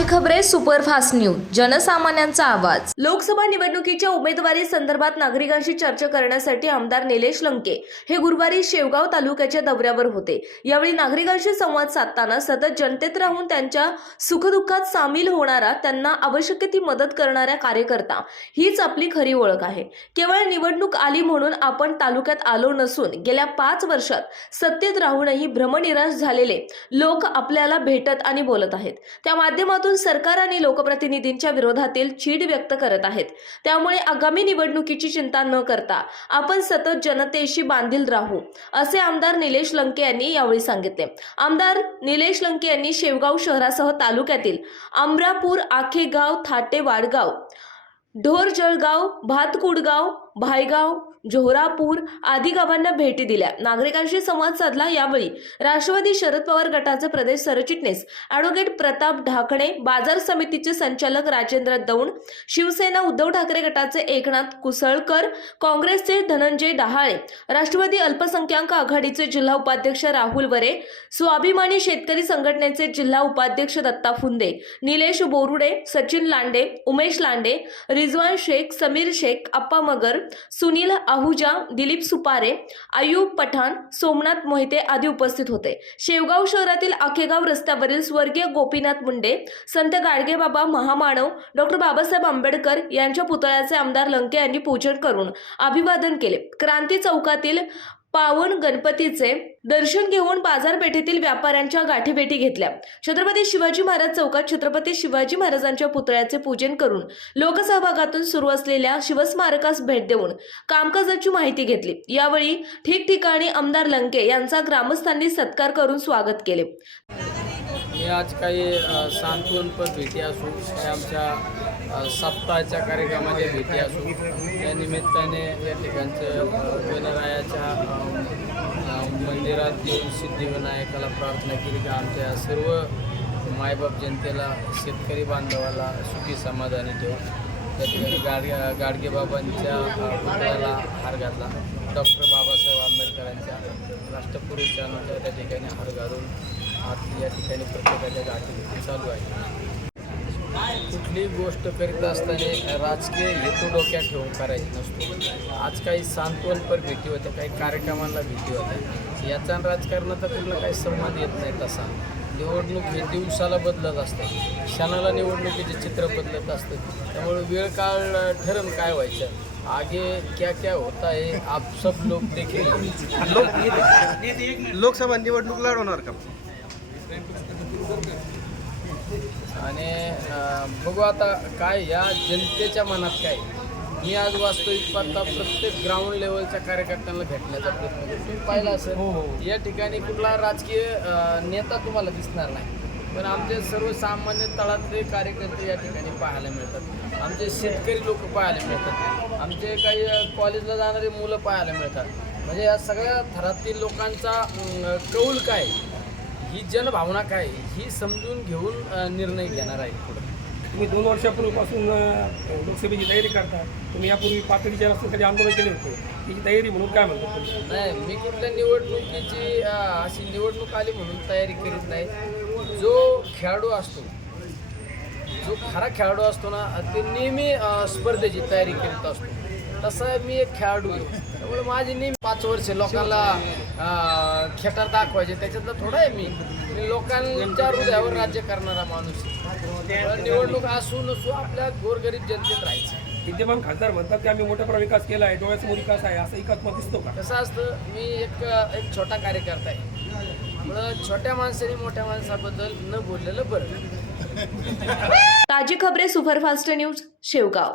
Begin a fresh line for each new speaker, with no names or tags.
खबरे superfast news जनसामान्यांचा आवाज.
लोकसभा निवडणुकीच्या उमेदवारी संदर्भात नागरिकांशी चर्चा करण्यासाठी आमदार निलेश लंके हे गुरुवारी शेवगाव तालुक्याच्या दौऱ्यावर होते. यावेळी नागरिकांशी संवाद साधताना सतत जनतेत राहून त्यांच्या सुखदुःखात सामील होणारा त्यांना आवश्यक ती मदत करणाऱ्या कार्यकर्ता हीच आपली खरी ओळख आहे. केवळ निवडणूक आली म्हणून आपण तालुक्यात आलो नसून गेल्या पाच वर्षात सत्तेत राहूनही भ्रमनिराश झालेले लोक आपल्याला भेटत आणि बोलत आहेत. त्या माध्यमातून सरकार आणि लोकप्रतिनिधींच्या विरोधातील चीड व्यक्त करत आहेत. त्यामुळे आगामी निवडणुकीची चिंता न करता आपण सतत जनतेशी बांधील राहू असे आमदार निलेश लंके यांनी यावेळी सांगितले. आमदार निलेश लंके यांनी शेवगाव शहरासह तालुक्यातील आमरापूर आखेगाव थाटे वाडगाव ढोर जळगाव भातकुडगाव भायगाव जोहरापूर आदी गावांना भेटी दिल्या. नागरिकांशी संवाद साधला यावेळी राष्ट्रवादी शरद पवार गटाचे प्रदेश सरचिटणीस ॲडव्होकेट प्रताप ढाकणे बाजार समितीचे संचालक राजेंद्र दौंड शिवसेना उद्धव ठाकरे गटाचे एकनाथ कुसळकर काँग्रेसचे धनंजय डहाळे राष्ट्रवादी अल्पसंख्याक आघाडीचे जिल्हा उपाध्यक्ष राहुल वरे स्वाभिमानी शेतकरी संघटनेचे जिल्हा उपाध्यक्ष दत्ता फुंदे निलेश बोरुडे सचिन लांडे उमेश लांडे रिजवान शेख समीर शेख अप्पा मगर सुनील आहुजा दिलीप सुपारे आयुब पठाण सोमनाथ मोहिते आदी उपस्थित होते. शेवगाव शहरातील आखेगाव रस्त्यावरील स्वर्गीय गोपीनाथ मुंडे संत गाडगेबाबा महामानव डॉक्टर बाबासाहेब आंबेडकर यांच्या पुतळ्याचे आमदार लंके यांनी पूजन करून अभिवादन केले. क्रांती चौकातील पावन गणपतीचे दर्शन घेऊन बाजारपेठेतील व्यापाऱ्यांच्या गाठीभेटी घेतल्या. छत्रपती शिवाजी महाराज चौकात छत्रपती शिवाजी महाराजांच्या पुतळ्याचे पूजन करून लोकसहभागातून सुरू असलेल्या शिवस्मारकास भेट देऊन कामकाजाची माहिती घेतली. यावेळी ठिकठिकाणी आमदार लंके यांचा ग्रामस्थांनी सत्कार करून स्वागत केले.
मी आज काही अ, सांत्वनपर भेटी असू काही आमच्या सप्ताहाच्या कार्यक्रमाच्या भेटी असू त्या निमित्ताने या ठिकाणचं गणरायाच्या मंदिरात येऊन सिद्धिविनायकाला प्रार्थना केली की आमच्या सर्व मायबाप जनतेला शेतकरी बांधवाला सुखी समाधानी ठेवू त्या ठिकाणी गाडगे गाडगेबाबांच्या पुतळ्याला हार घातला. डॉक्टर बाबासाहेब आंबेडकरांच्या राष्ट्रपुरुषांना त्या ठिकाणी हार घालून आज या ठिकाणी प्रत्येकाच्या गाठी चालू आहे. कुठलीही गोष्ट करीत असताना राजकीय हेतू डोक्यात ठेवून करायची नसतो. आज काही सांत्वनपर भीती होत्या काही कार्यक्रमांना भीती होत्या याचा आणि राजकारणाचा कुठला काही संवाद येत नाही तसा. निवडणूक हे दिवसाला बदलत असतं. क्षणाला निवडणुकीचे चित्र बदलत असतं. त्यामुळे वेळ काळ ठरण काय व्हायचं? आगे क्या क्या होता है आप सब लोग देखेंगे.
लोकसभा निवडणूक लढवणार का?
आणि बघू आता काय या जनतेच्या मनात काय. मी आज वास्तविक पाहता प्रत्येक ग्राउंड लेवलच्या कार्यकर्त्यांना भेटण्याचा प्रयत्न करतो तुम्ही पाहिला असेल या ठिकाणी कुठला राजकीय नेता तुम्हाला दिसणार नाही. पण आमचे सर्वसामान्य तळातले कार्यकर्ते या ठिकाणी पाहायला मिळतात. आमचे शेतकरी लोक पाहायला मिळतात. आमचे काही कॉलेजला जाणारे मुलं पाहायला मिळतात. म्हणजे या सगळ्या थरातील लोकांचा कौल काय? ही जनभावना काय? ही समजून घेऊन निर्णय घेणार आहे पुढे.
तुम्ही दोन वर्षापूर्वीपासून लोकसभेची तयारी करता. तुम्ही यापूर्वी पातळीच्या रस्त्यासाठी आंदोलन केले होते. त्याची तयारी म्हणून काय म्हणतो
नाही मी कुठल्या निवडणुकीची अशी निवडणूक आली म्हणून तयारी करीत नाही. जो खेळाडू असतो जो खरा खेळाडू असतो ना ते नेहमी स्पर्धेची तयारी करीत असतो. तसा मी एक खेळाडू आहे. त्यामुळे माझी नेहमी पाच वर्ष लोकांना खेटार दाखवायचे त्याच्यातलं थोडा आहे मी. मी लोकांच्या हृदयावर राज्य करणारा माणूस आहे. निवडणूक असू नसू आपल्या गोरगरीब जनतेत राहायचं
विद्यमान खासदार म्हणतात की आम्ही मोठ्या प्रमाणात विकास केला आहे डोळ्यासमोर विकास आहे असं एकात्मक दिसतो का?
कसं असतं मी एक एक छोटा कार्यकर्ता आहे. छोट्या माणसाने मोठ्या माणसाबद्दल न बोललेलं बरं.
ताजी खबरे सुपरफास्ट न्यूज शेवगाव.